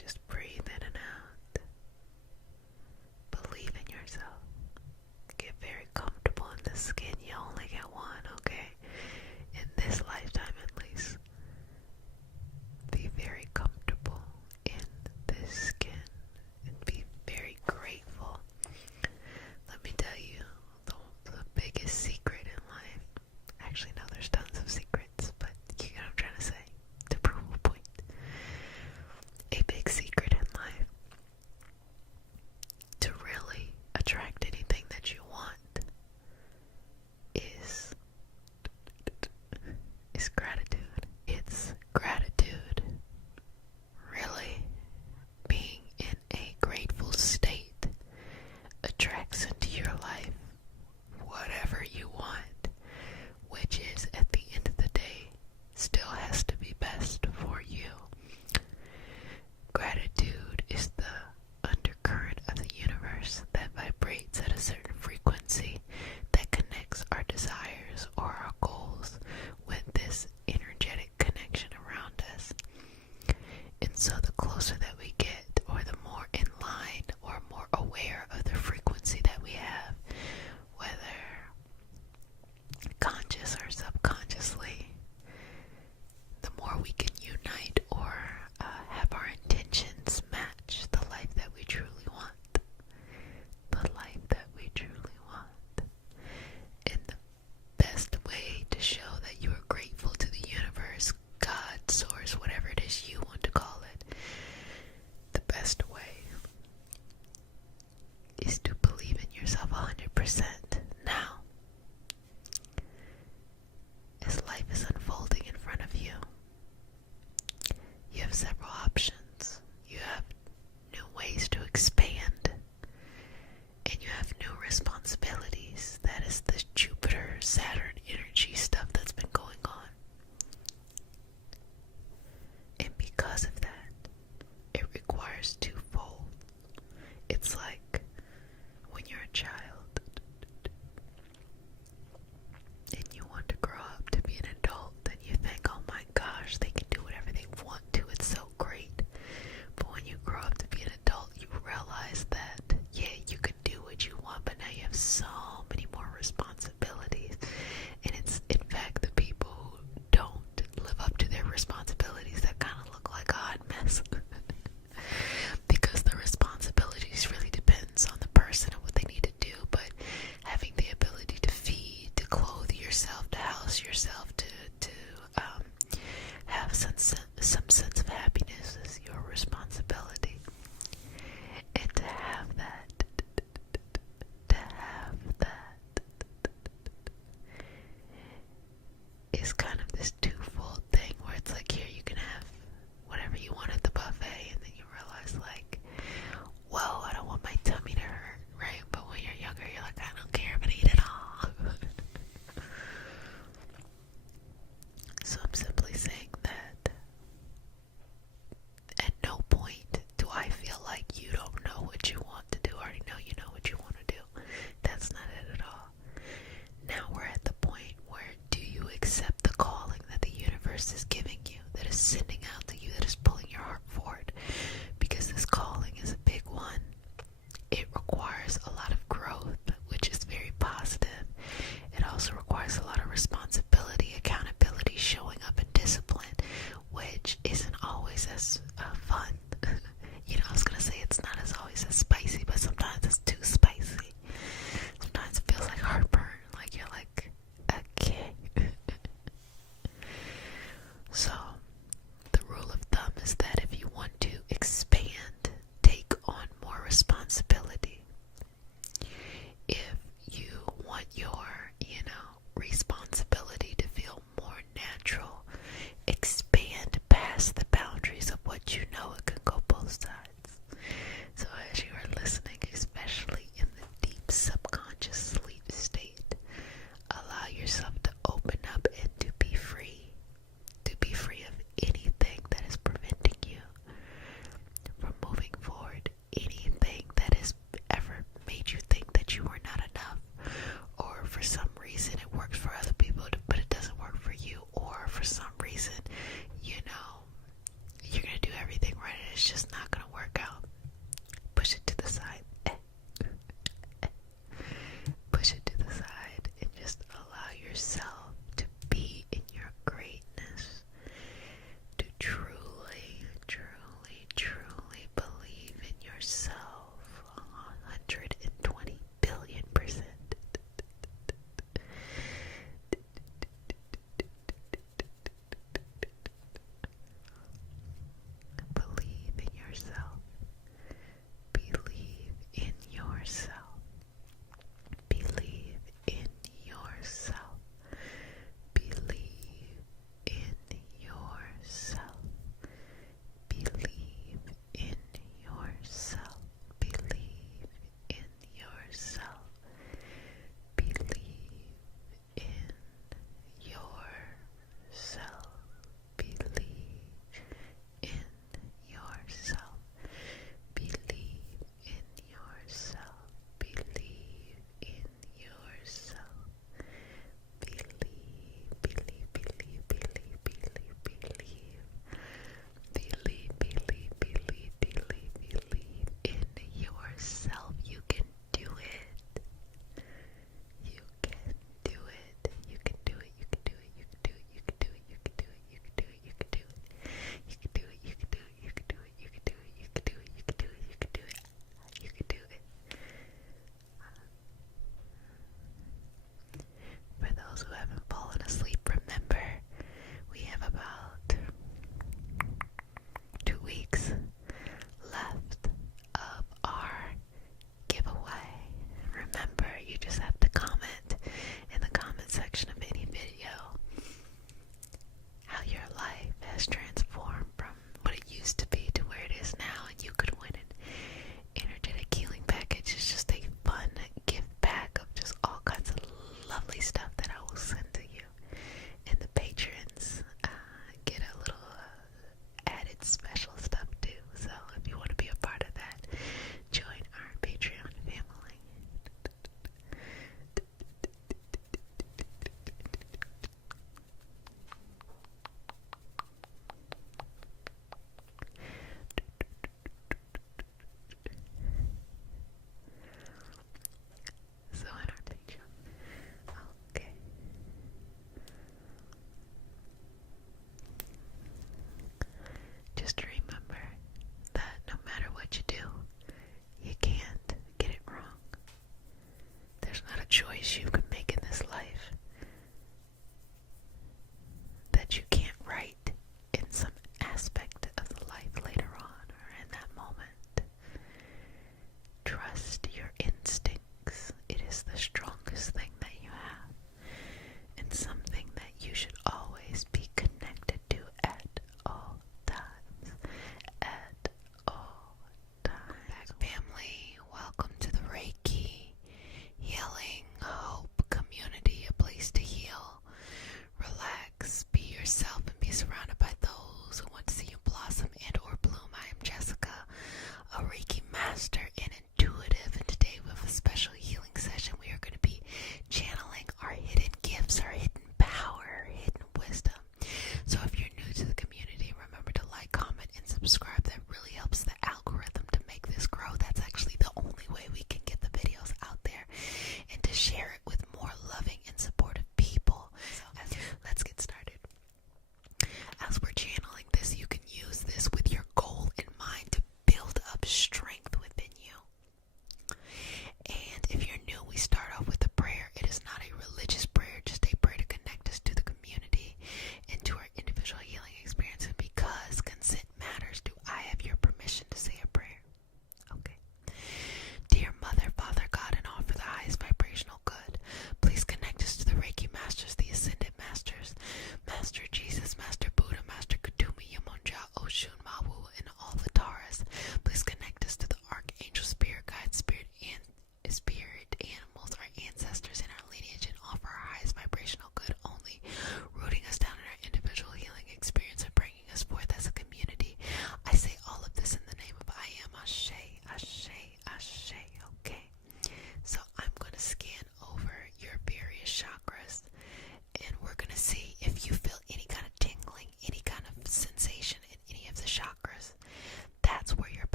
Just breathe in and out. Believe in yourself. Get very comfortable in the skin. You only get one, okay? In this lifetime at least. Be very comfortable in this skin and be very grateful. Let me tell you, the biggest secret in life, actually no, there's tons of secrets, but you get what I'm trying to say, to prove a point. A big secret in life to really attract anything that you want is gratitude. It's gratitude. Really being in a grateful state attracts into your life whatever you want, which is at the end of the day still has to be best for you. Gratitude is the undercurrent of the universe that vibrates at a certain frequency that connects our desires or our goals with this energetic connection around us. And so the closer that we get, or the more in line or more aware of the frequency that we have, whether conscious or subconsciously, the more we can unite or have our intentions match the life that we truly want. The life that we truly want. And the best way to show that you are grateful to the universe, God, source, whatever it is you want to call it, the best way is to believe in yourself 100%. Now, as life is unfolding in front of you, you have several options. You have new ways to expand, and you have new responsibilities. That is the Jupiter, Saturn energy stuff that's been going on. And because of that, it requires twofold. It's like when you're a child and you want to grow up to be an adult, and you think, oh my gosh, they can do whatever they want to, it's so great. But when you grow up to be an adult, you realize that, yeah, you can do what you want, but now you have so many more responsibilities. And it's, in fact, the people who don't live up to their responsibilities that kind of look like a hot mess. Because the responsibilities really depends on the person and what they need to do, but having the ability to feed, to clothe yourself, to house yourself, to have some sense of happiness is your responsibility. And to have that is kind of this twofold thing where it's like, here you can have whatever you want at the buffet, and then you realize like, whoa, I don't want my tummy to hurt, right? But when you're younger, you're like, I don't care, but eat it all. So I'm simply saying that at no point do I feel like you don't know what you want to do. I already know you know what you want to do. That's not it at all. Now we're at the point where, do you accept the calling that the universe is giving you, that is sending out to you, that is pulling your heart forward? Because this calling is a big one. It requires a lot of growth, which is very positive. It also requires a lot of responsibility, accountability, showing up, and discipline, which isn't always as fun. You know, I was gonna say it's not as always as spicy, but sometimes it's too spicy. Sometimes it feels like heartburn, like you're like, okay. So, the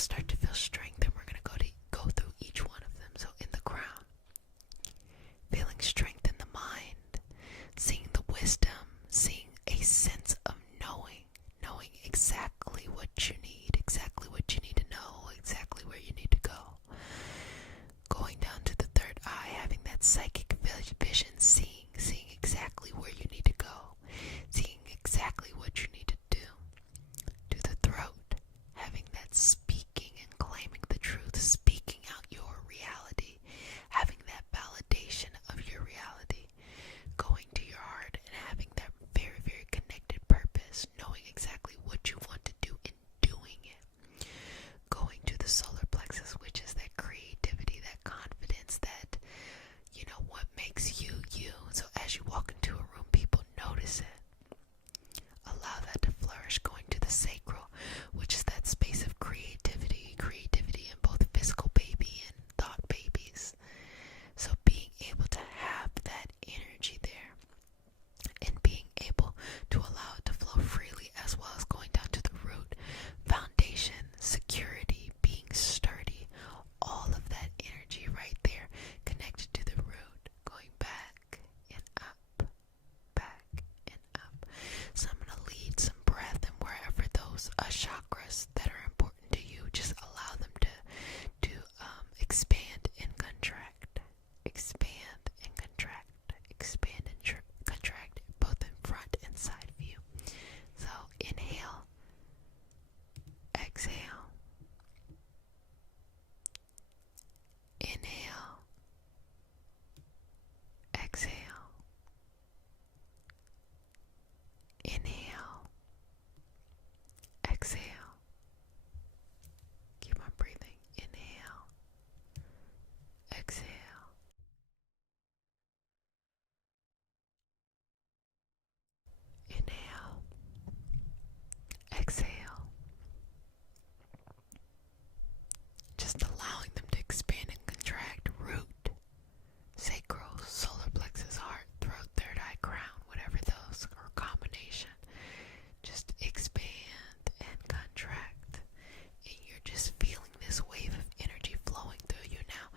start to feel strength, and we're going to go through each one of them. So in the crown, feeling strength in the mind, seeing the wisdom, seeing a sense of knowing exactly what you need, exactly what you need to know, exactly where you need to go. Going down to the third eye, having that psychic vision, seeing exactly where you need to go, seeing exactly what you need to do. To the throat, having that speaking and claiming the truth, speaking out your reality, having that validation of your reality. Going to your heart and having that very, very connected purpose, knowing exactly what you want to do and doing it. Going to the solar plexus, which is that creativity, that confidence, that, what makes you, you. So as you walk into a room, people notice it. Allow that to flourish. Going to the sacral, which is that space of creativity in both physical baby and thought babies. So being able to have that energy there and being able to allow it to flow freely, as well as going down to the root, foundation, security, being sturdy, all of that energy right there connected to the root, going back and up, back and up. So I'm going to lead some breath, and wherever those chakras that are important to you, just allow them to expand and contract, expand and contract, expand and contract, both in front and side view. So inhale, exhale, inhale, exhale, inhale, exhale. Keep on breathing. Inhale, exhale, inhale, exhale. Just allowing them to expand and contract. Root, sacral, solar plexus, heart, throat, third eye, crown, whatever those, or combination. Just expand and contract. And you're just feeling this wave of energy flowing through you now.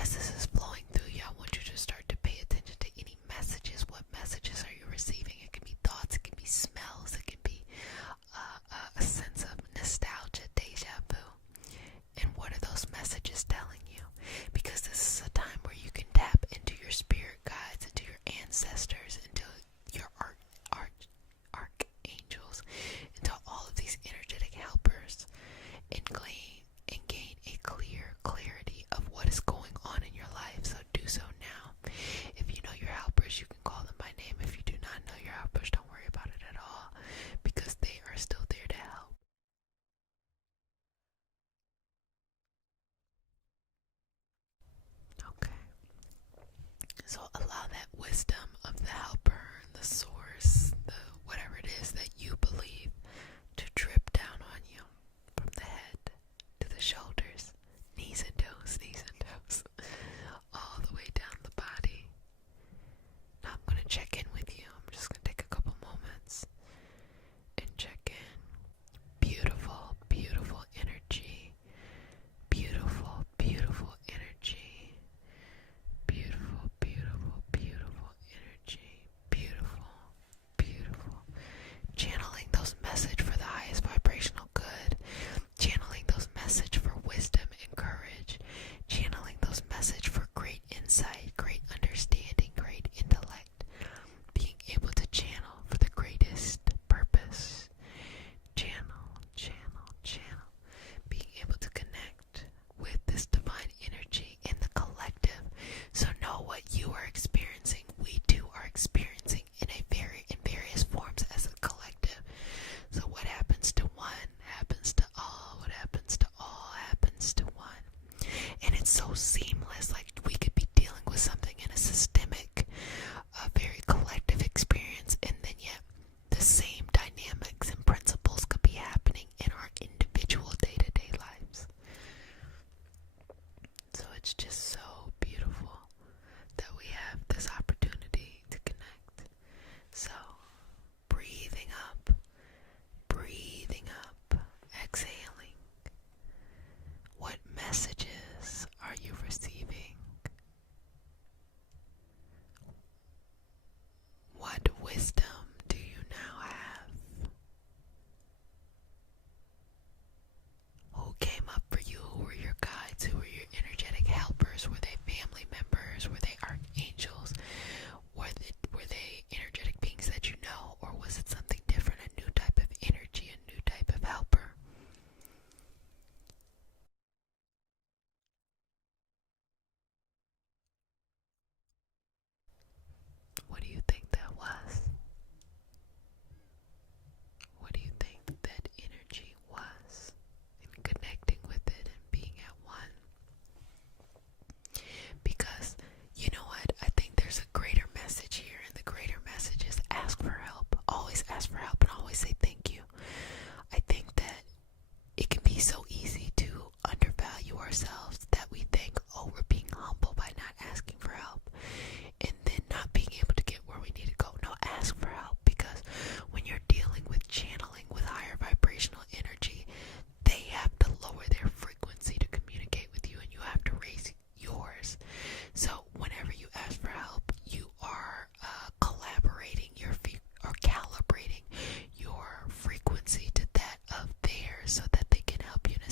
As this is flowing through you, I want you to start to pay attention to any messages. What messages are you receiving? It can be thoughts, it can be smells, it can be a sense of nostalgia, deja vu. And what are those messages telling you? Because this is a time where you can tap into your spirit guides, into your ancestors, into your archangels, into all of these energetic helpers, and gain a clear clarity of what is going on in your life. So do so now. If you know your helpers, you can call them by name. If you do not know your helpers, don't worry about it at all, because they are still there to help. Okay. So allow that wisdom of the helper, the source, the whatever it is that you believe, to drip down on you from the head to the shoulders, knees and toes, all the way down the body. Now I'm going to check in with you. I'm just going to take a couple moments and check in. Beautiful, beautiful energy. Beautiful, beautiful energy. Beautiful, beautiful, beautiful energy. Beautiful. came up for you? Who were your guides? Who were your energetic helpers? Were they family members? Were they archangels? Were they energetic beings that you know? Or was it something different, a new type of energy, a new type of helper? What do you think that was? What do you think that energy was? And connecting with it and being at one. Because, you know what? I think there's a greater message here, and the greater message is ask for help. Always ask for help and always say thank you. I think that it can be so easy to undervalue ourselves that we think, oh, we're being humble by not asking for help and then not being able to get where we need to go. No, ask for help, because when you're dealing with channeling with higher vibrational energy, they have to lower their frequency to communicate with you, and you have to raise yours. So whenever you ask for help, you are collaborating or calibrating your frequency to that of theirs so that they can help you in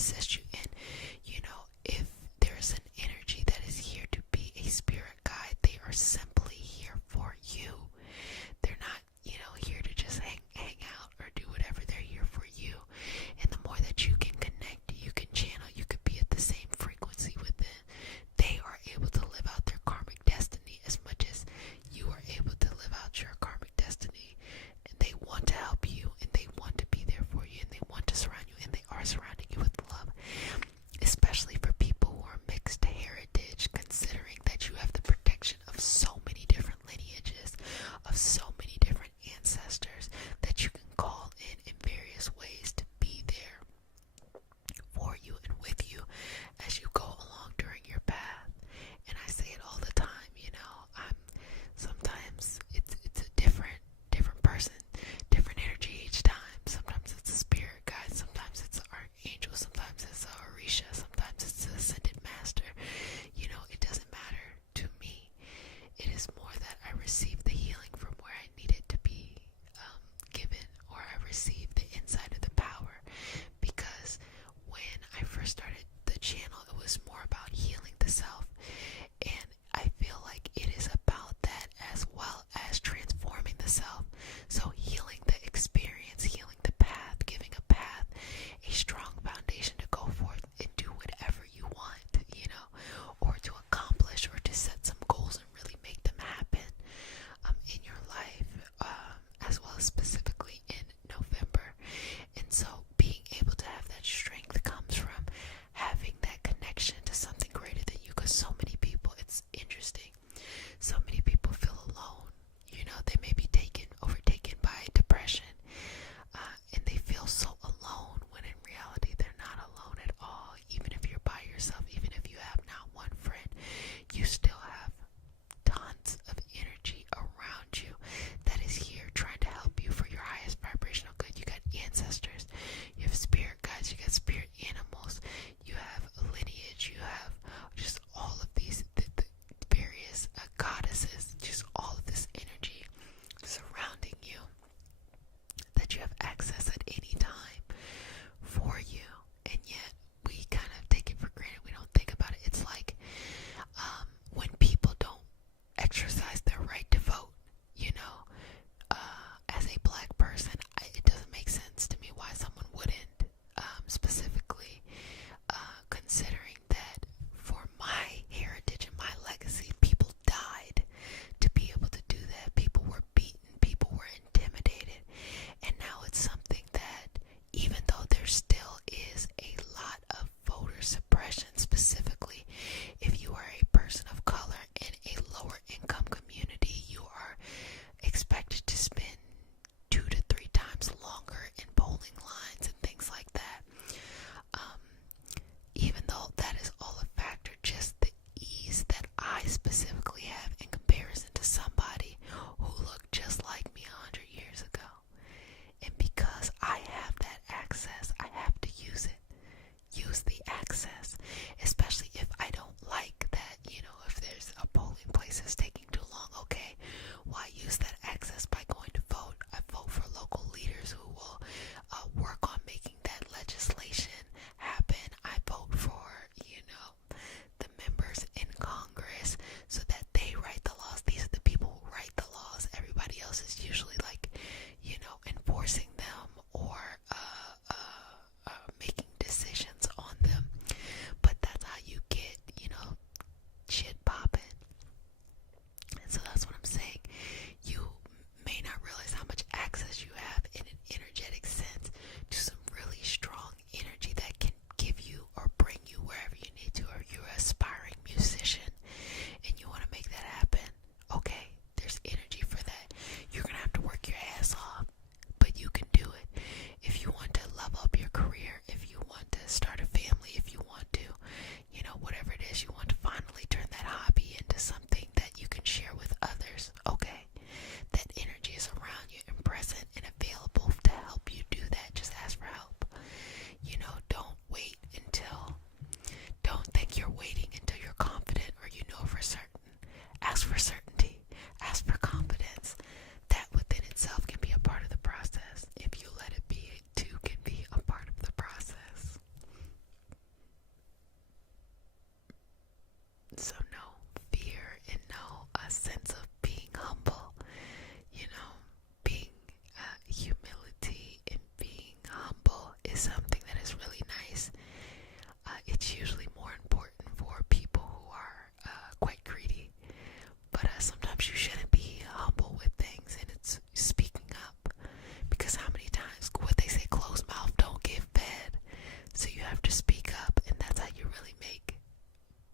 have to speak up, and that's how you really make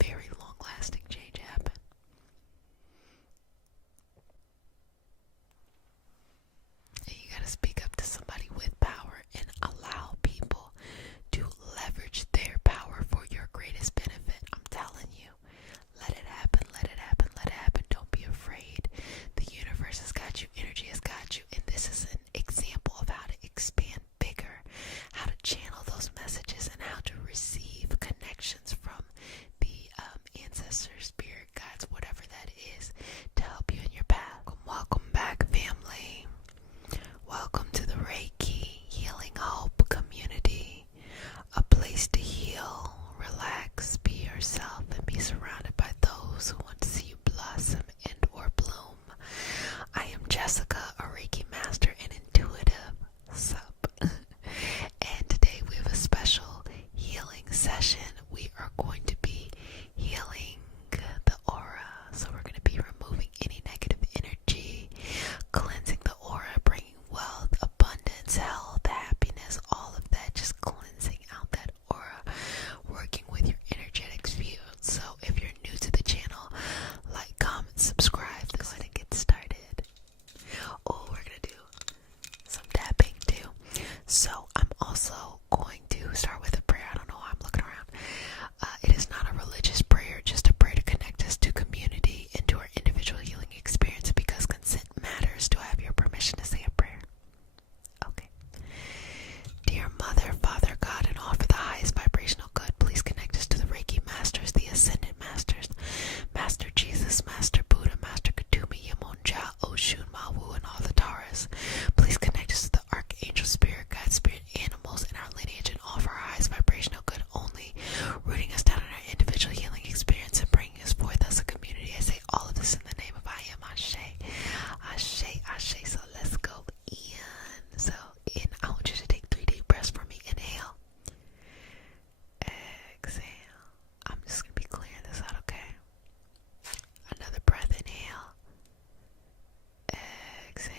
very long-lasting change happen. And you gotta speak up to somebody with power and allow people to leverage their power for your greatest benefit. I'm telling you, let it happen, let it happen, let it happen. Don't be afraid. The universe has got you, energy has got you, and this is an example of how to expand bigger, how to channel those messages, and how to receive connections from the ancestors, spirit guides, whatever that is, to help you in your path. Welcome back, family. Welcome to the Reiki Healing Hope community, a place to heal, relax, be yourself, and be surrounded by those who want to see you blossom and or bloom. I am Jessica, a Reiki master and intuitive. Sup? And today we have a special healing session. We are going to be healing the aura. So we're going to be removing any negative energy, cleansing the aura, bringing wealth, abundance, health, happiness, all of that, just cleansing out that aura, working with your energetic field. So if you're new to the channel, like, comment, subscribe. Let's go ahead and get started. Oh, we're going to do some tapping too. So I'm also going to start with a prayer. I don't know why I'm looking around. It is not a religious prayer, just a prayer to connect us to community and to our individual healing experience. Because consent matters, do I have your permission to say a prayer? Okay. Dear Mother, Father, God, and all for the highest vibrational good, please connect us to the Reiki Masters, the Ascended Masters, Master Jesus, Master Buddha, Master Katumi, Yamonja, Oshun, Mawu, and all the Taras. Please connect us to the Archangel, Spirit Guides, Spirit Animals, and our lineage, and all for our highest vibrational good only, rooting us down in our individual healing experience and bringing us forth as a community. I say all of this in the name of I am Ashe. Ashe, Ashe. So let's go in. So in, I want you to take 3 deep breaths for me. Inhale. Exhale. I'm just going to be clearing this out, okay? Another breath. Inhale. Exhale.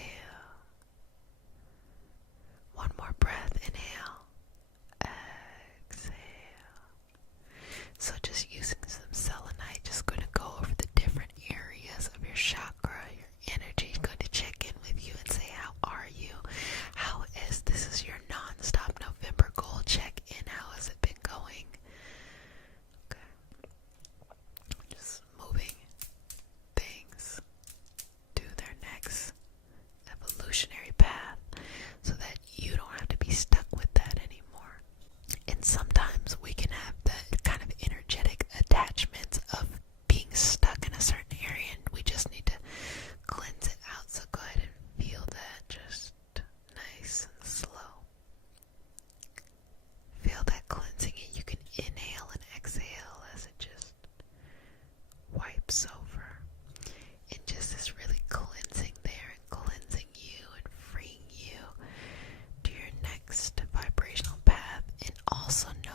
One more breath. Inhale. Exhale. So just using some selenite, just going to go over the different areas of your chakra, your energy. Going to check in with you and say, how are you? How is, this is your non-stop November goal. Check in. How has it been going? Okay. Just moving things to their next evolutionary path so that you don't have to be stuck with that anymore. And sometimes we can have that kind of energetic attachments of being stuck in a certain area, and we just need to cleanse it out. So go ahead and feel that just nice and slow. Feel that cleansing, and you can inhale and exhale as it just wipes over. And just is really cleansing there and cleansing you and freeing you to your next vibrational path. And also know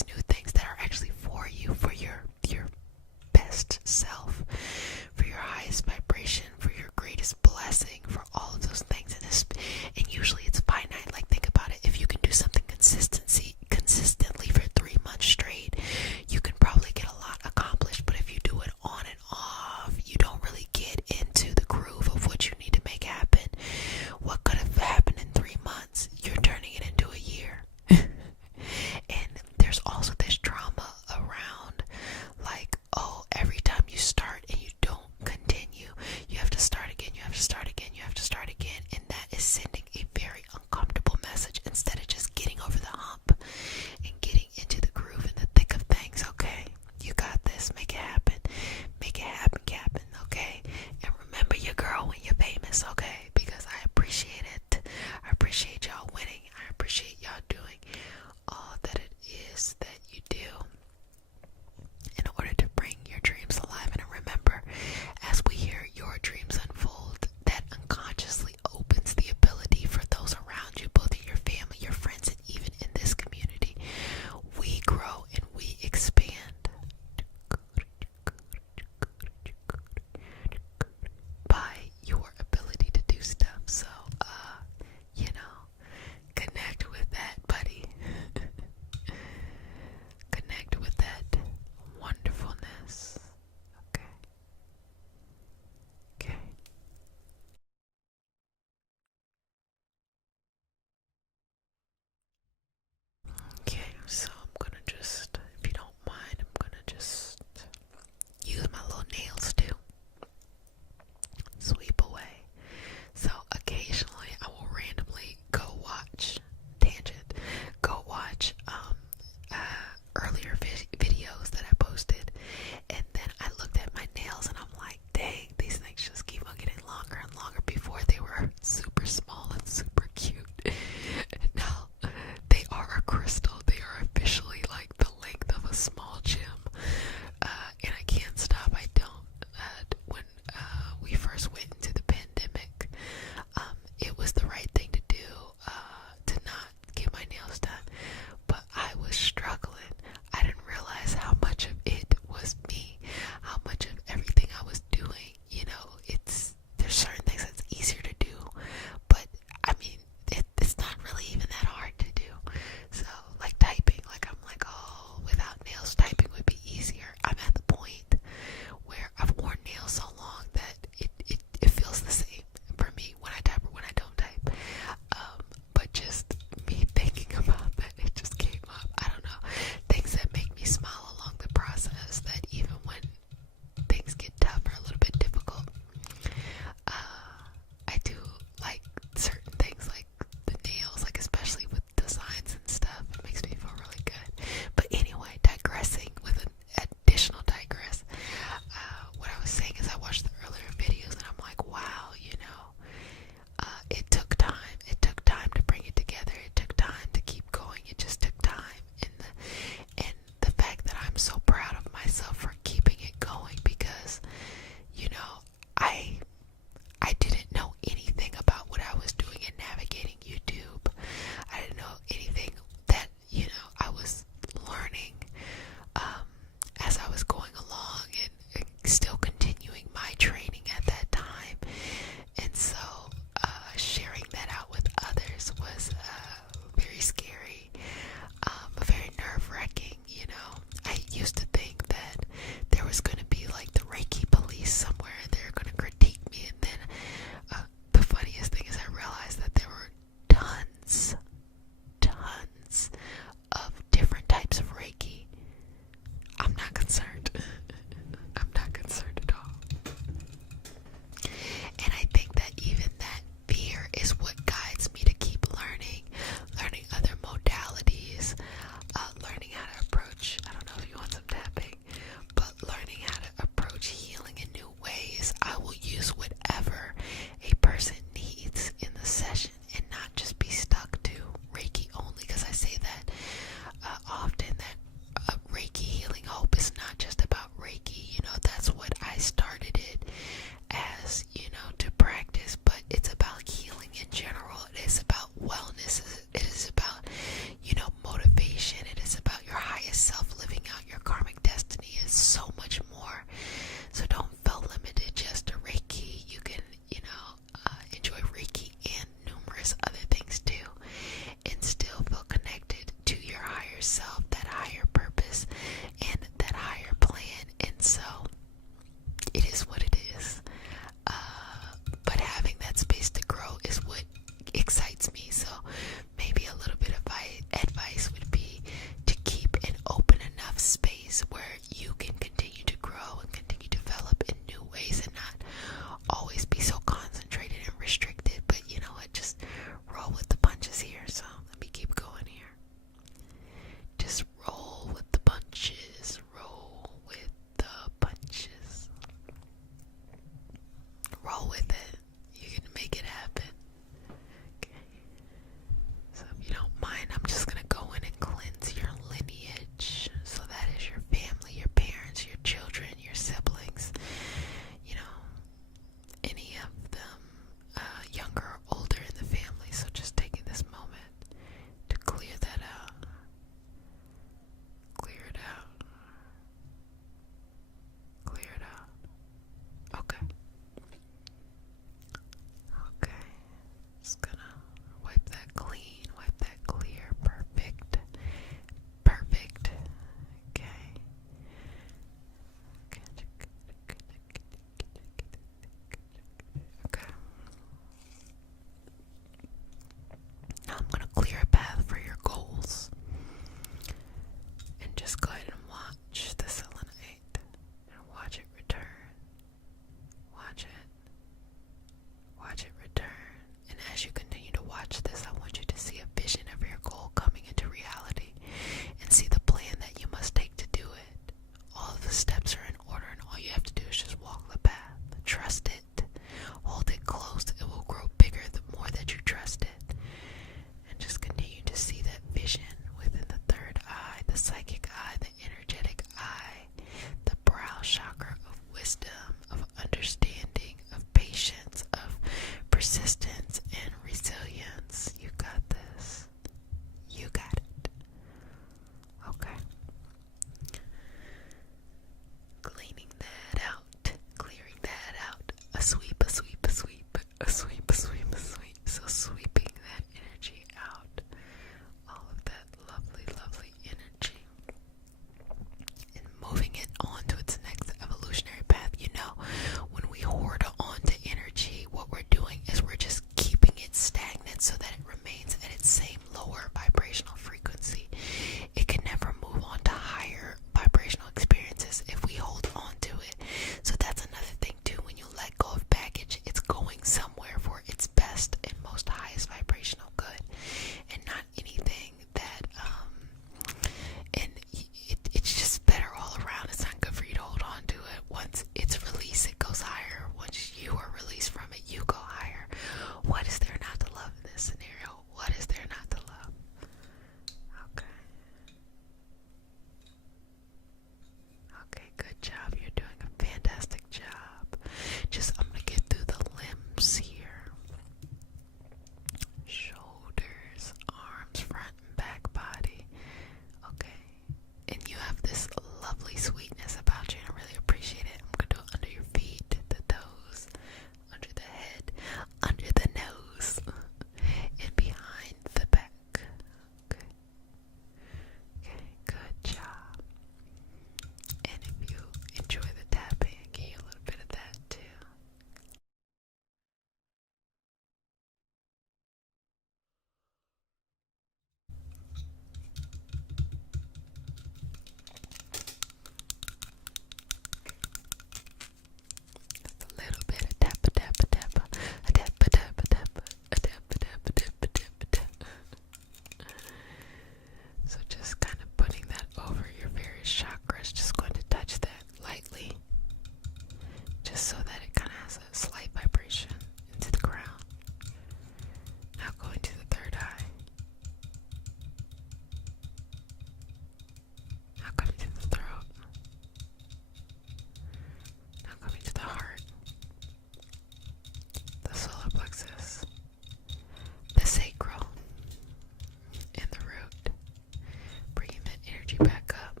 energy back up.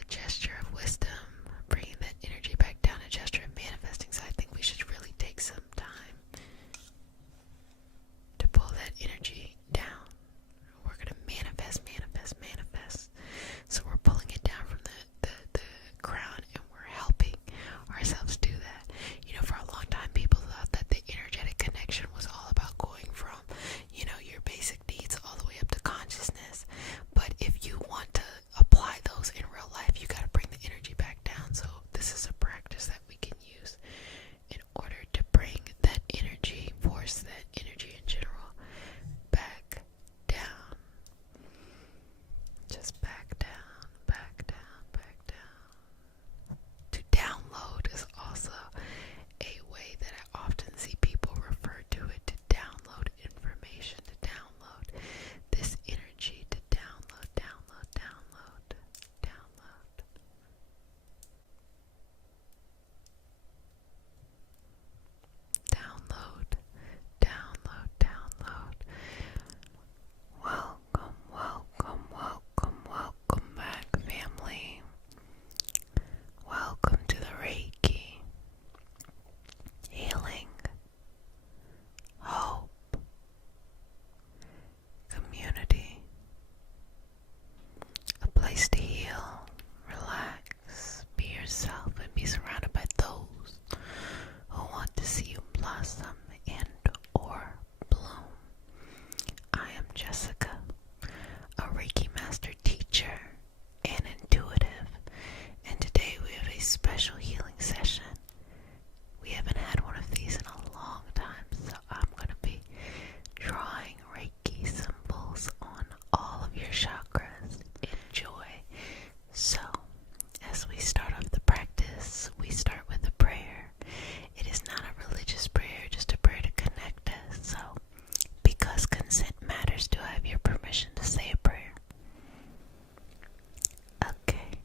A gesture of wisdom, bringing that energy back down, a gesture of manifesting. So I think we should really take some time to pull that energy down. We're going to manifest. So we're pulling it down from the crown, and we're helping ourselves do that. You know, for a long time, people thought that the energetic connection was all about going from, you know, your basic needs all the way up to consciousness. But if you want to apply those in real life, you got to bring the energy back down. So this is a practice that we can use in order to bring that energy, force that energy in general, back down. Just back down. To download is also a way that I often see people refer to it, to download information, to download this energy, to download. Welcome back, family. Welcome to the Reiki, healing, hope, community, a place to heal, relax, be yourself, and be surrounded by those who want to see you blossom and or bloom. I am Jessica, a Reiki master teacher and intuitive, and today we have a special healing session. We haven't had one of these in a long time, so I'm going to be drawing Reiki symbols on all of your chakras. Enjoy. So, as we start off the practice, we start with a prayer. It is not a religious prayer, just a prayer to connect us. So, because consent matters, do I have your permission to say a prayer? Okay.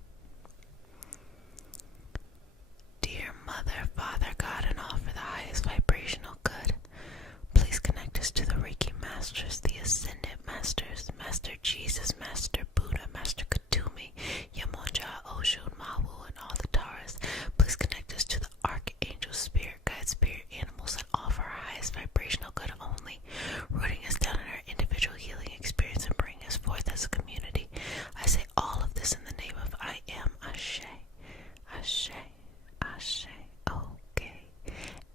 Dear Mother, Father, God, and all for the highest vibrational good, please connect us to the Reiki Masters, the Ascended Masters, Master Jesus, Master Buddha, Master Katumi, Yamonja, Oshun, Mawu, and all the Taras. Please connect us to the Archangel, Spirit, Guide, Spirit, Animals, and all for our highest vibrational good only, rooting us down in our individual healing experience and bringing us forth as a community. I say all of this in the name of I am Ashe. Ashe. Ashe. Okay.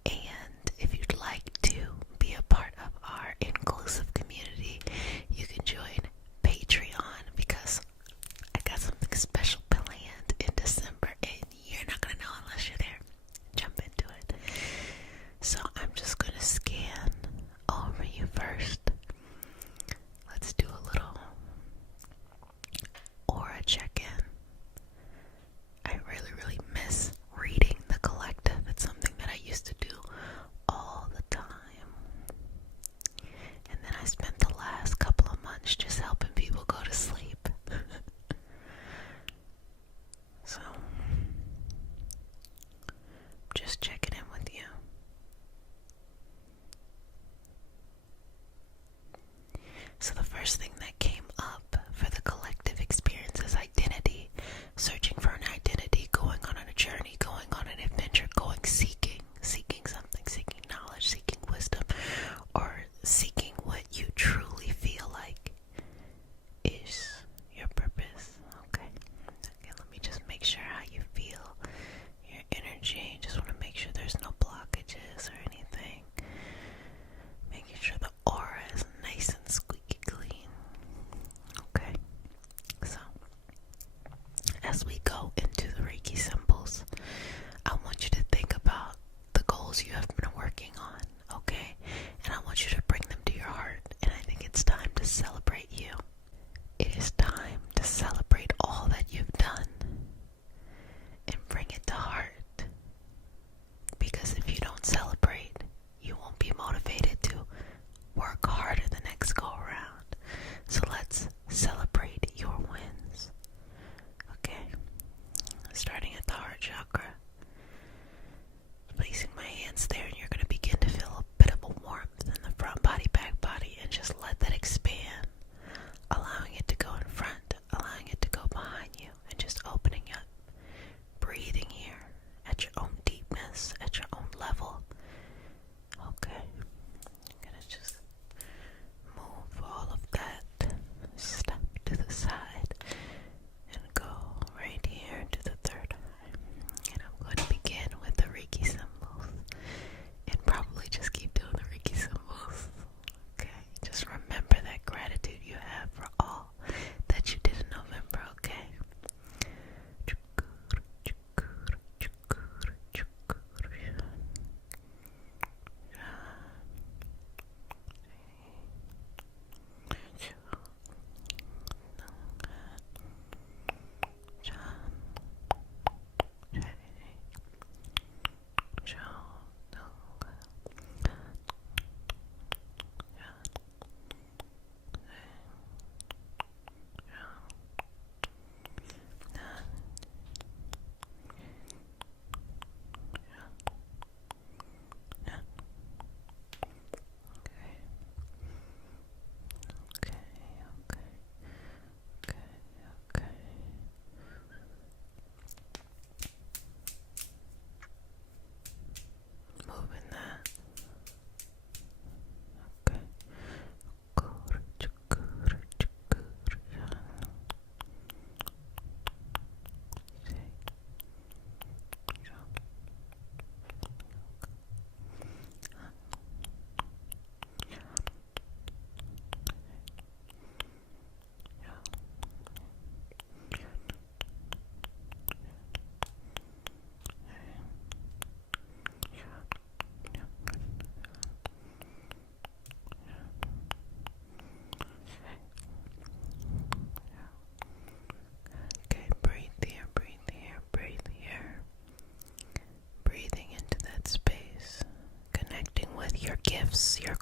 And if you'd like to be a part of our inclusive community, you can join Patreon, because I got something special planned in December and you're not gonna know unless you're there. Jump into it. So I'm just gonna scan over you first. Let's do a little aura check-in. I really miss reading the collective. It's something that I used to do all the time. And then I spent the last couple of months just helping people go to sleep. So, just checking in with you. So the first thing that came up for the collective experience is identity. Searching for an identity, going on a journey, going on an adventure, seeking something, seeking knowledge, seeking wisdom, or seeking what you truly feel like is your purpose. Okay, let me just make sure how you feel, your energy. Just want to make sure there's no blockages or anything. Making sure the aura is nice and squeaky clean. Okay, so as we go into the Reiki symbols, I want you to think about the goals you have been working on, okay? And I want you to bring them to your heart. And I think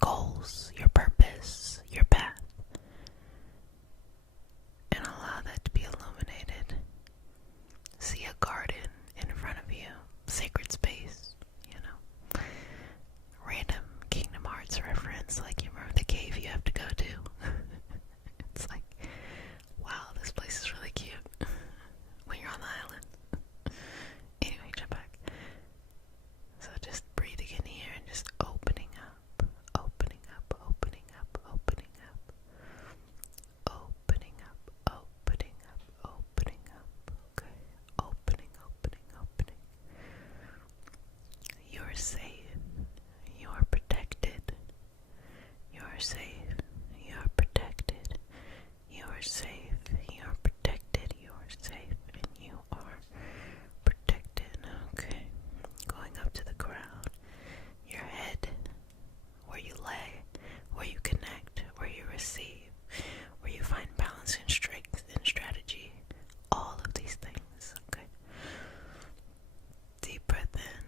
goals, your purpose, your path, and allow that to be illuminated. See a garden in front of you, sacred space, random Kingdom Hearts reference, like you remember the cave you have to go to. It's like, wow, this place is really cute when you're on the island. Anyway, jump back. So just breathing in here and just opening up, opening up, opening up, opening up, opening up, opening up, opening up. Okay, opening, opening, opening. You're safe. You are protected. You are safe. You are protected. You are safe. You are protected. You are safe. And you are protected. Okay. Going up to the crown. Your head. Where you lay. Where you connect. Where you receive. Where you find balance and strength and strategy. All of these things. Okay. Deep breath in.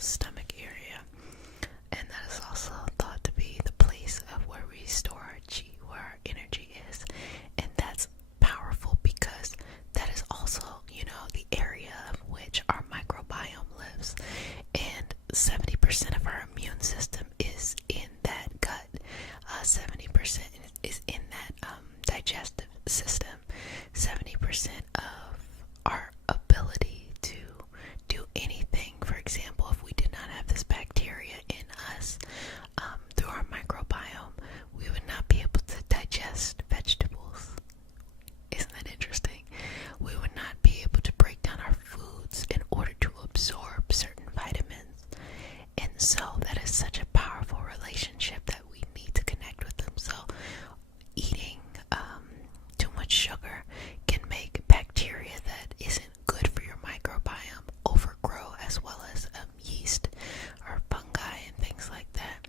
stomach area. And that is also thought to be the place of where we store our chi, where our energy is. And that's powerful because that is also, the area of which our microbiome lives. And 70% of our immune system is in that gut. 70% is in that digestive system. 70% of our ability to do anything, for example, if we did not have this bacteria in us, through our microbiome, we would not be able to digest vegetables. Isn't that interesting? We would not be able to break down our foods in order to absorb certain vitamins. And so that is such a powerful relationship that we need to connect with them. So eating too much sugar can make bacteria that isn't good for your microbiome overgrow, as well as yeast or fungi and things like that.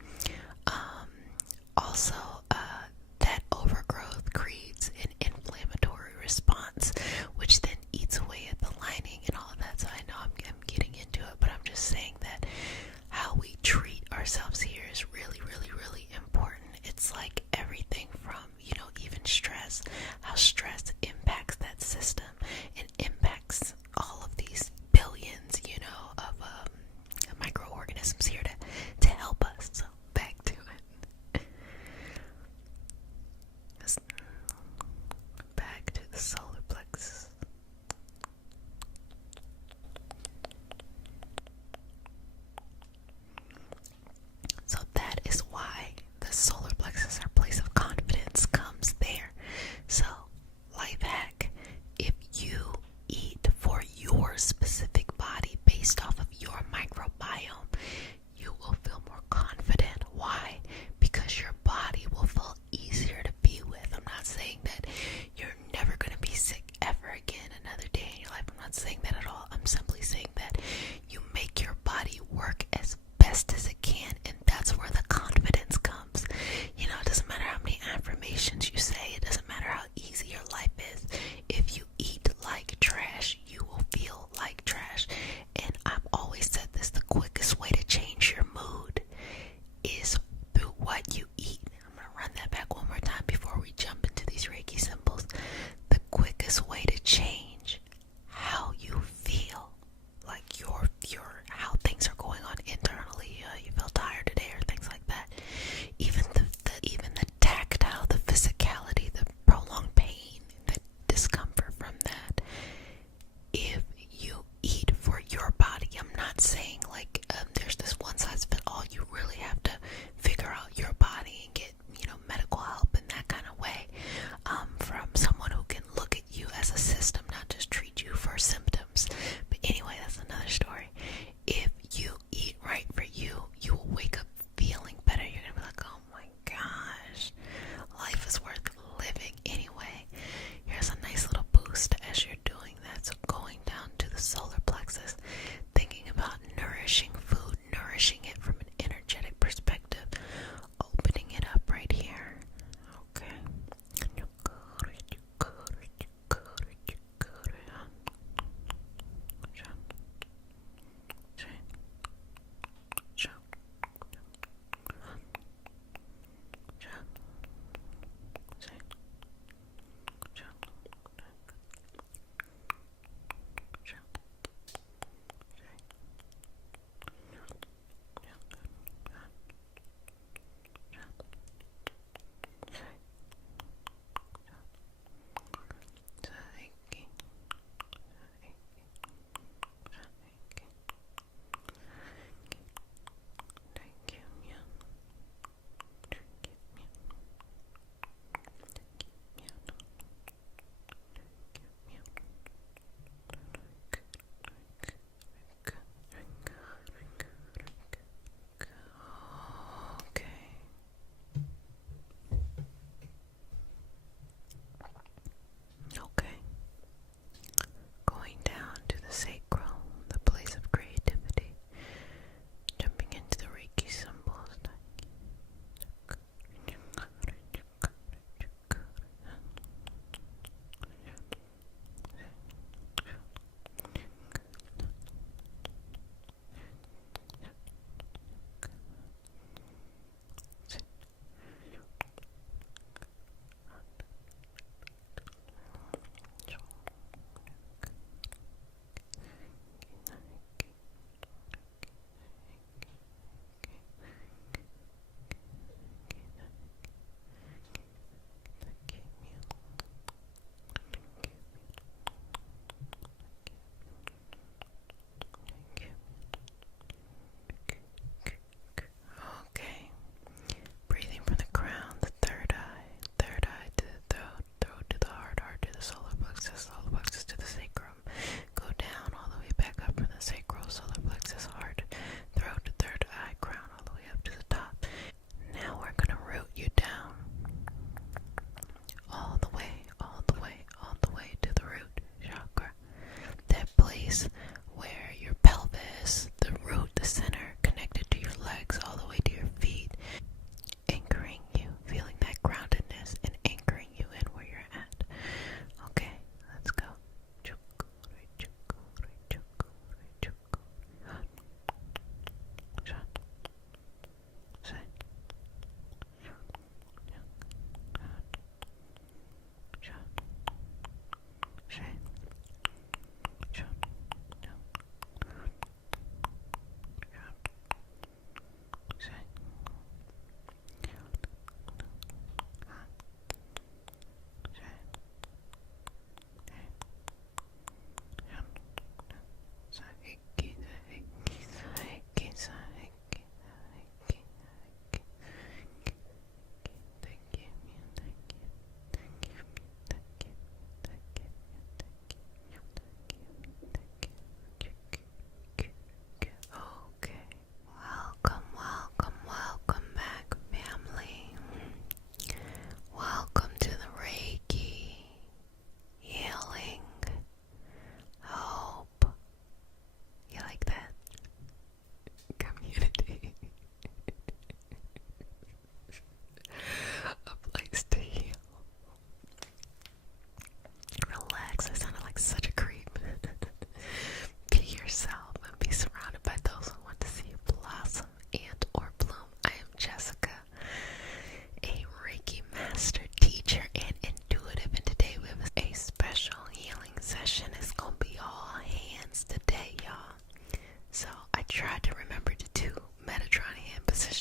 Also, that overgrowth creates an inflammatory response, which then eats away at the lining and all of that. So I know I'm getting into it, but I'm just saying that how we treat ourselves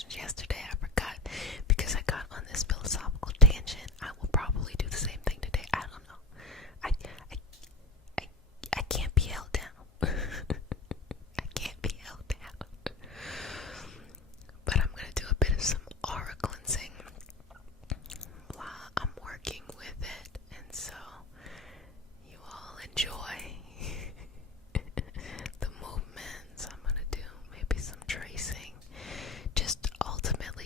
affirmations yesterday. I forgot because I got on this philosophical tangent. I will probably do the same thing today. I don't know. I I can't be held down. I can't be held down. But I'm gonna do a bit of some aura cleansing while I'm working with it, and so you all enjoy the movements. I'm gonna do maybe some tracing. Just ultimately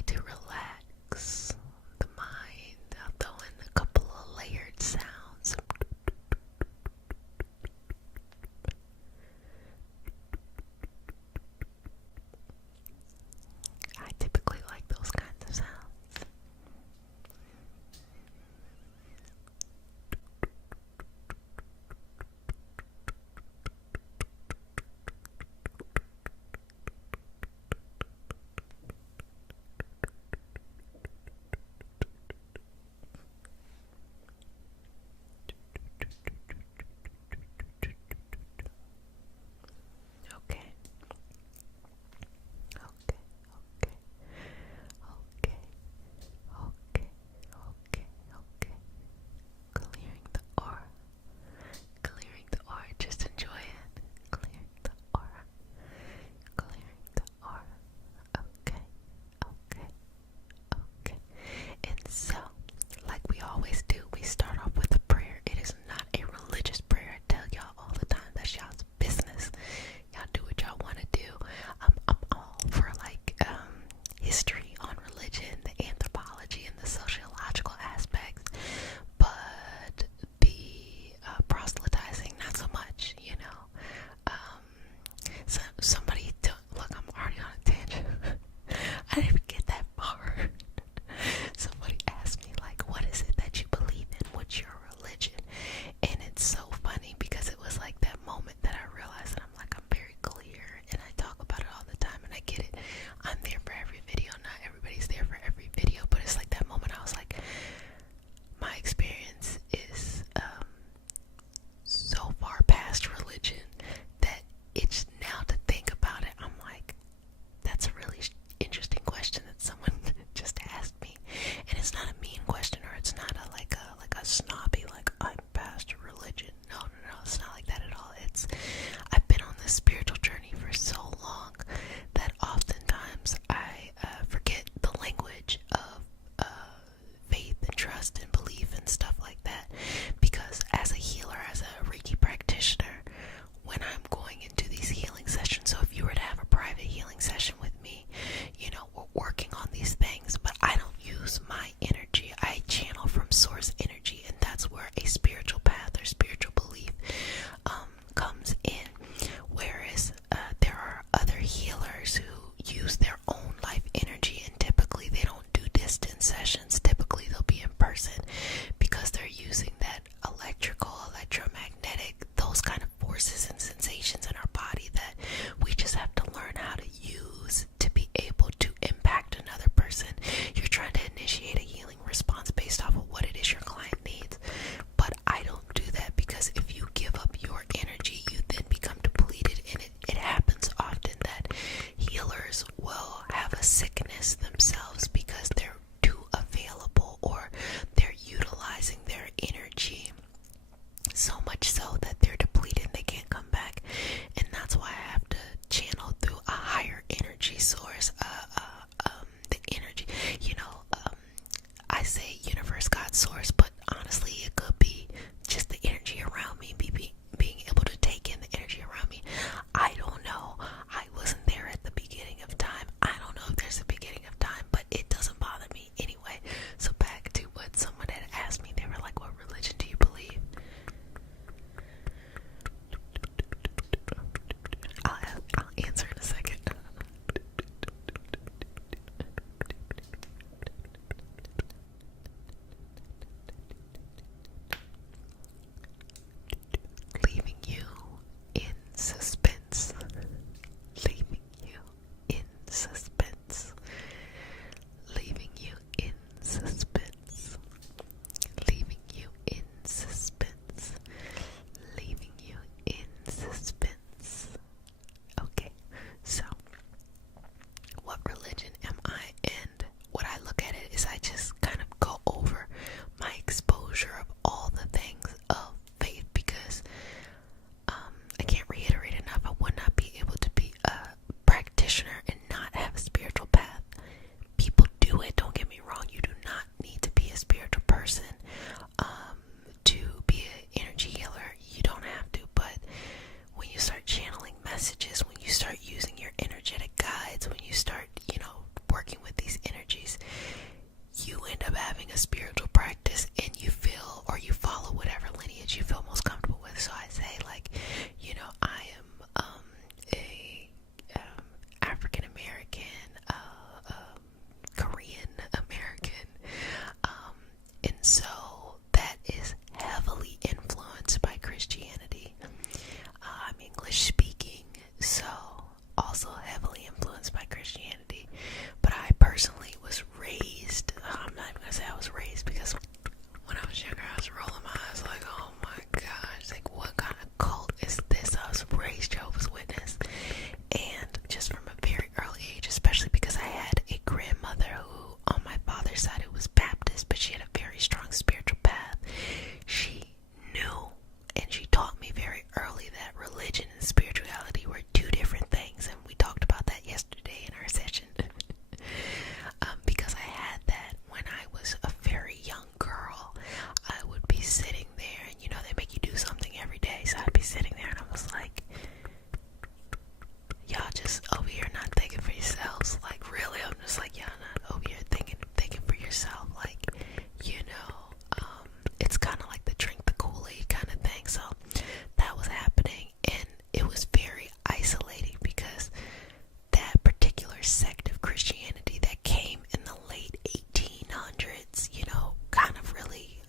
sect of Christianity that came in the late 1800s, you know, kind of really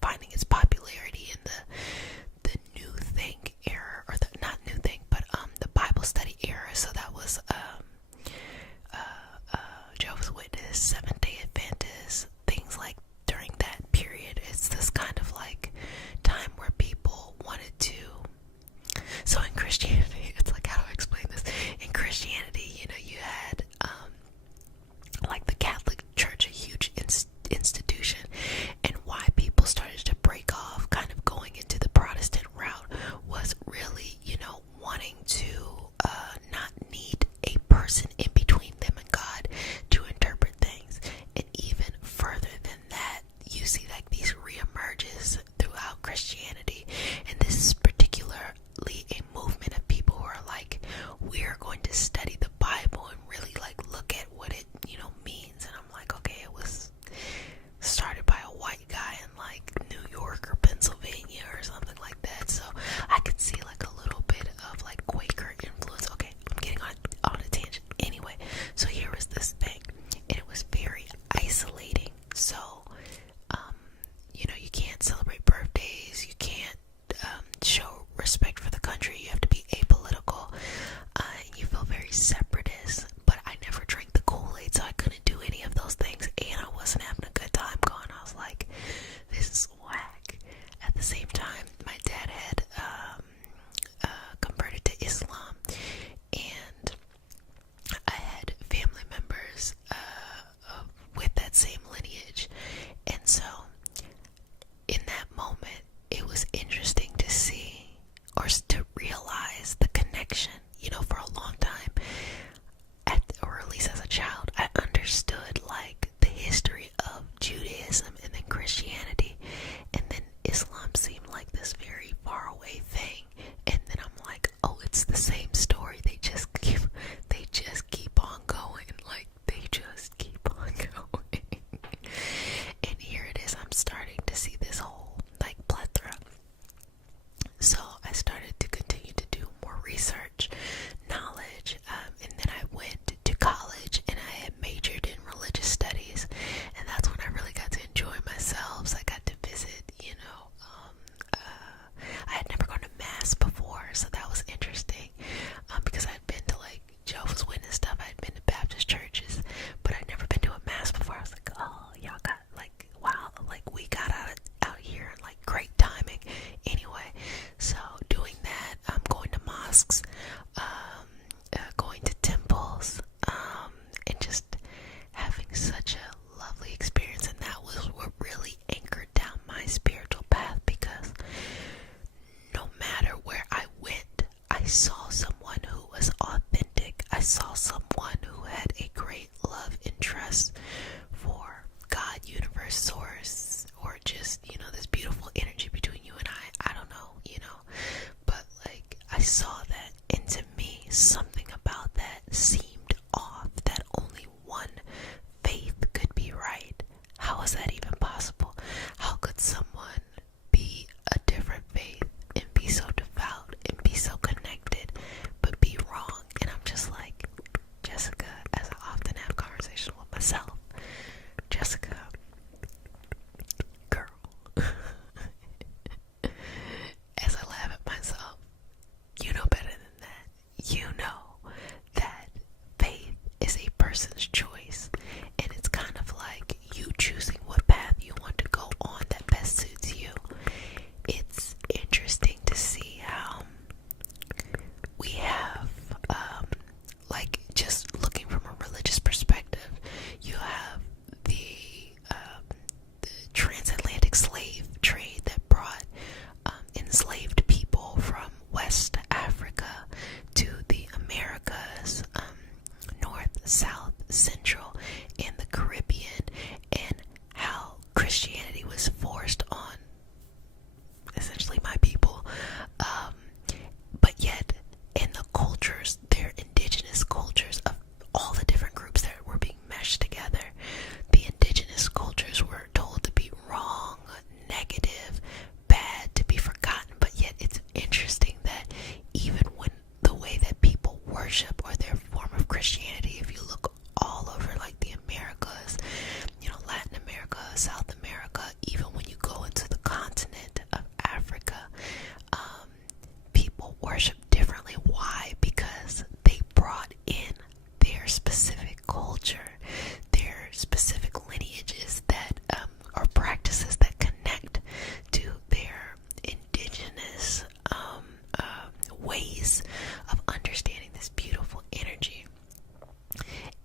finding its popularity in the New Think era, or the not New Think, but the Bible study era. So that was Jehovah's Witness, Seventh-day Adventists, things like during that period. It's this kind of like time where people wanted to. So in Christianity, it's like, how do I explain this? In Christianity, you know, you had like the Catholic Church, a huge institution, and why people started to break off, kind of going into the Protestant route, was really, you know, wanting to not need a person in between them and God to interpret things. And even further than that, you see like these reemerges throughout Christianity, and this is particularly a movement of people who are like, we're going to study the Bible and really like look at what it, you know, means. And I'm like, okay, it was started by a white guy in like New York or Pennsylvania or something like that. So I could see like a little bit of like Quaker influence. Okay, I'm getting on a tangent. Anyway, so here was this thing, and it was very isolating. So, you know, you can't celebrate birthdays, you can't show respect for the country, you have to be apolitical, and you feel very separatist. But I never drank the Kool-Aid, so I couldn't do any of those things, and I wasn't having a good time going. I was like, this is whack. At the same time, my dad had converted to Islam, and I had family members with that same lineage. And so in that moment, it was interesting to see, or to realize the connection. You know, for a long time, or at least as a child, I understood like the history of Judaism and then Christianity, and then Islam seemed like this very far away thing. And then I'm like, oh, it's the same story. They just keep on going. Like, they just keep on going. And here it is. I'm starting to see this whole like plethora. So I started to continue to do more research, knowledge, and then I went to college and I had majored in religious studies, and that's when I really got to enjoy myself. So I got to visit, you know, I had never gone to mass before, so that was interesting, because I'd been to like Jehovah's Witness stuff, I'd been to Baptist churches, but I'd never been to a mass before. I was like, oh, y'all got like, wow, like we got out here, like great timing. Anyway, so doing that, going to mosques, going to temples, and just having such a lovely experience. And that was what really anchored down my spiritual path, because no matter where I went, I saw someone who was authentic. I saw someone who had a great love and trust for God, universe, source, or just, you know, this beautiful energy between you and I don't know, you know, but like I saw that, and to me, something about that seemed off, that only one faith could be right. How is that even possible? How could someone be a different faith and be so devout and be so connected but be wrong? And I'm just like, Jessica, as I often have conversations with myself, Jessica, girl, as I laugh at myself, you know better than that. You know that faith is a person's choice, and it's kind of like you choosing what path you want to go on that best suits you. It's interesting to see how we have, like, just looking from a religious perspective, you have the transatlantic slave trade that brought enslaved people from West Africa to the Americas, North, South, Central, and the Caribbean, and how Christianity was forced on essentially my people, but yet in the cultures, their indigenous cultures of all the different groups that were being meshed together, the indigenous cultures were told to be wrong, negative, bad, to be forgotten. But yet it's interesting that even when the way that people worship, or their form of Christianity, if you look culture. There are specific lineages that or practices that connect to their indigenous ways of understanding this beautiful energy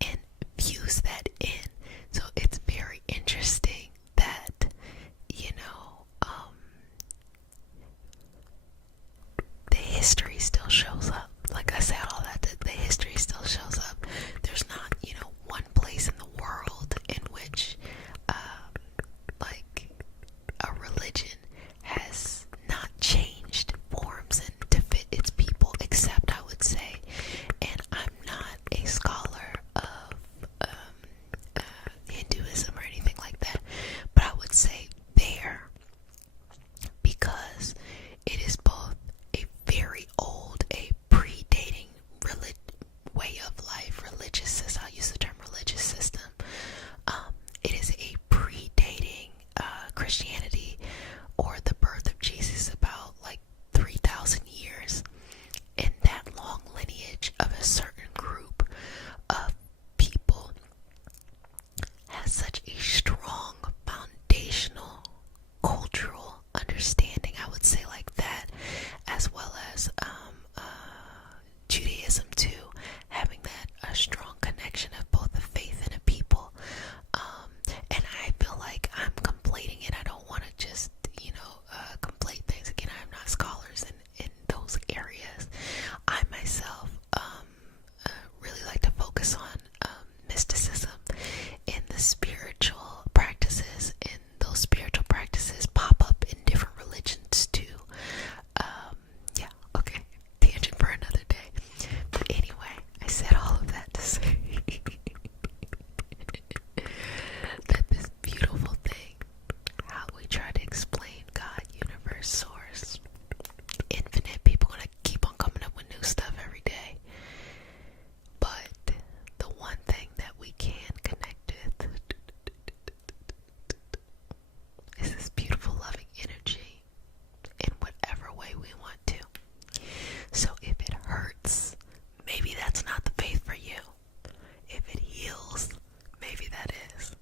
and fuse that in. So it's very interesting that, the history still shows up. Like I said, all that, the history still shows up. There's not, one place in the world in which, like, a religion has not changed forms and to fit its people, except, I would say, and I'm not a scholar of Hinduism or anything like that, but I would say there, because it is both a very old, a predating way of life, religious system. I'll use the term religious system. It is a predating Christianity or the birth of Jesus, about like 3,000 years, and that long lineage of a certain group of people has such a strong foundational cultural understanding, I would say, like that, as well as Judaism too, having that a strong connection of both a faith and a people. And I feel like I'm conflating it. I don't want to just conflate things. Again, I'm not scholars in those areas. I myself really like to focus on mysticism and the spiritual practices, and those spiritual practices pop up in different religions too. Yeah, okay, tangent for another day. But anyway, I said all of that to say that this beautiful thing, how we try to explain God, universe, source, infinite, people gonna keep on coming up with new stuff every day. But the one thing that we can connect with is this beautiful, loving energy in whatever way we want to. So if it hurts, maybe that's not the faith for you. If it heals, maybe that is.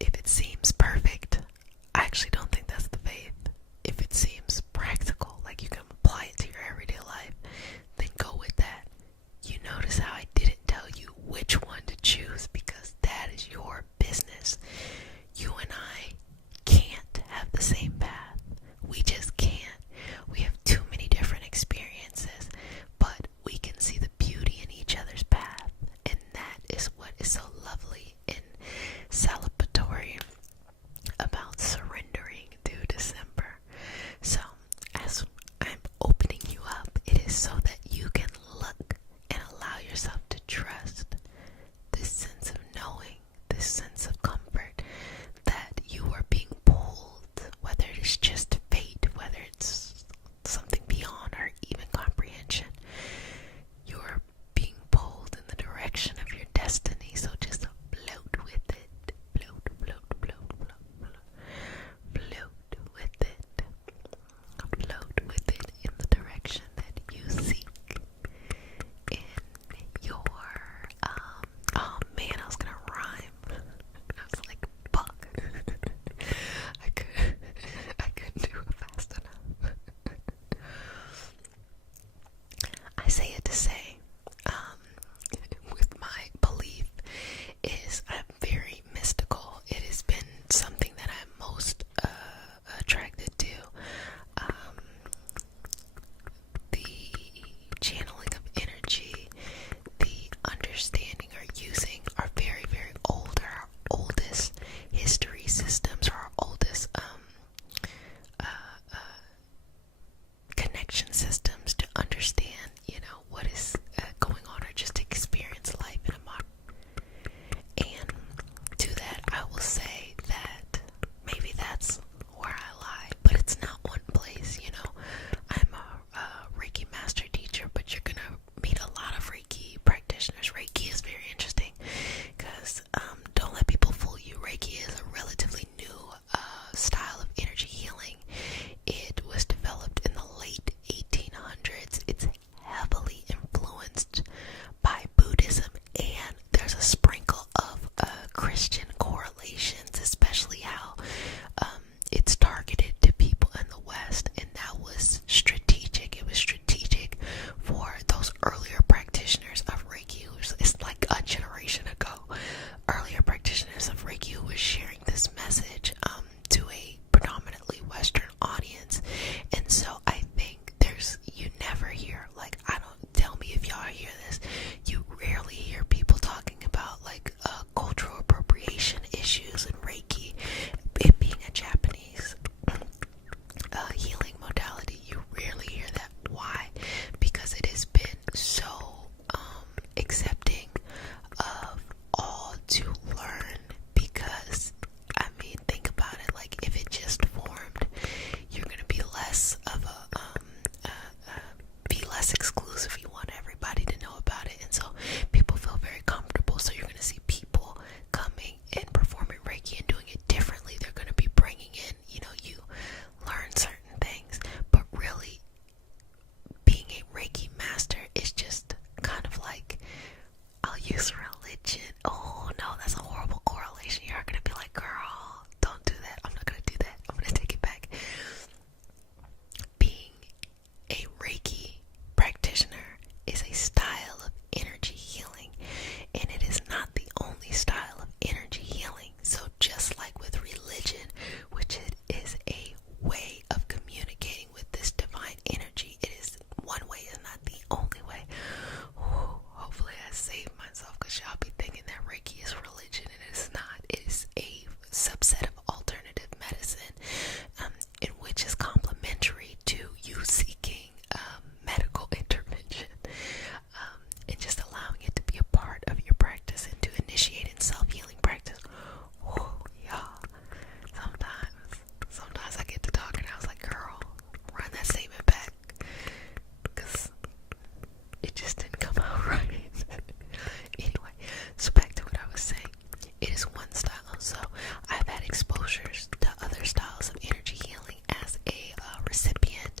If it seems perfect, I actually don't think that's the faith. If it seems practical, like you can apply it to your everyday life, then go with that. You notice how I didn't tell you which one to choose, because that is your business. You and I can't have the same path. We just can't. We have too many different experiences, but we can see the beauty in each other's path, and that is what is so lovely and celebratory about surrendering through December. So as I'm opening you up, it is so that you can look and allow yourself to trust this sense of knowing, this sense of comfort, that you are being pulled, whether it is just fate, whether it's something beyond or even comprehension. You are being pulled in the direction of your destiny, so just float with it, float use religion. Oh no, that's a horrible correlation. You're gonna be like, girl, don't do that. I'm not gonna do that. I'm gonna take it back. Being a Reiki practitioner is a style of energy healing, and it is not the only style of energy healing. So just like with religion, which it is a way of communicating with this divine energy, it is one way and not the only way. Ooh, hopefully I saved myself, because y'all be thinking that Reiki is religion, and it is not. It is a subset of alternative medicine, in which is complementary to you seeking medical intervention, and just allowing it to be a part of your practice and to initiate in self-healing practice. Ooh, y'all, sometimes I get to talking, I was like, girl, run that statement back, because it just didn't come out right. Anyway, so back to what I was saying. It is one style. So I've had exposures to other styles of energy healing as a recipient.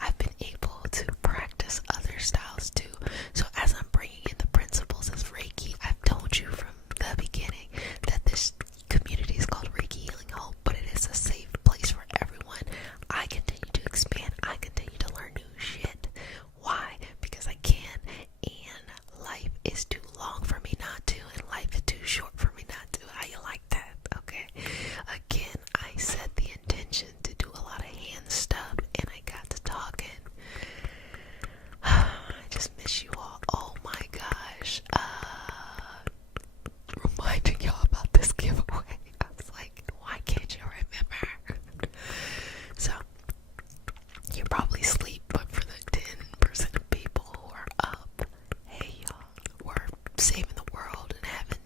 I've been able to practice other styles too. So as I'm bringing in the principles of Reiki, I've told you from the beginning that this community is called Reiki Healing Hope, but it is a safe place for everyone. I continue to expand. I continue to learn new shit. Why? Because I can, and life is too long for me not to, and life is too short for me not to. How you like that? Okay. Again, I set the intention to do a lot of hand stuff, and I got to talking. I just miss you all. Oh my gosh. Reminding y'all about this giveaway. I was like, why can't you remember? So, you're probably asleep, but for the 10% of people who are up, hey y'all, we're saving the world and having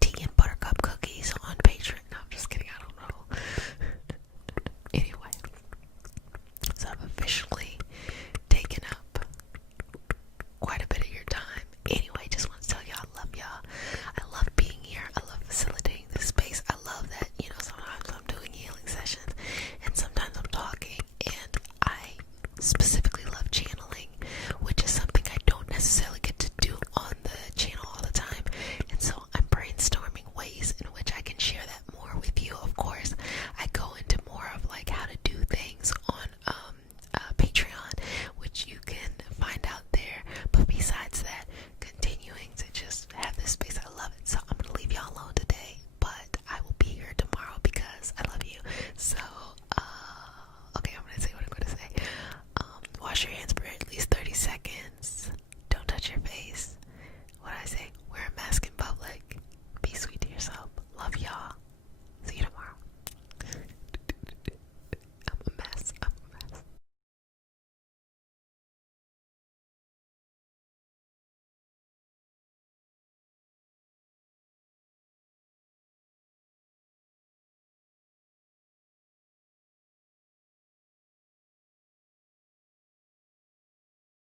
tea and buttercup cookies on Patreon. No, I'm just kidding, I don't know. Anyway, so I've officially taken up quite a bit of your time. Anyway, just want to tell y'all I love y'all. I love being here. I love facilitating this space. I love that, sometimes I'm doing healing sessions and sometimes I'm talking, and I specifically love channeling, which is something I don't necessarily get to do on the channel all the time. And so I'm brainstorming ways in which I can share that more with you. Of course, I go into more of like how to do things on Patreon, which you can find out there. But besides that, continuing to just have this space, I love it. So I'm gonna leave y'all alone today, but I will be here tomorrow because I love you. So okay, I'm gonna say what I'm gonna say. Wash your hands for at least 30 seconds. Don't touch your face. What did I say?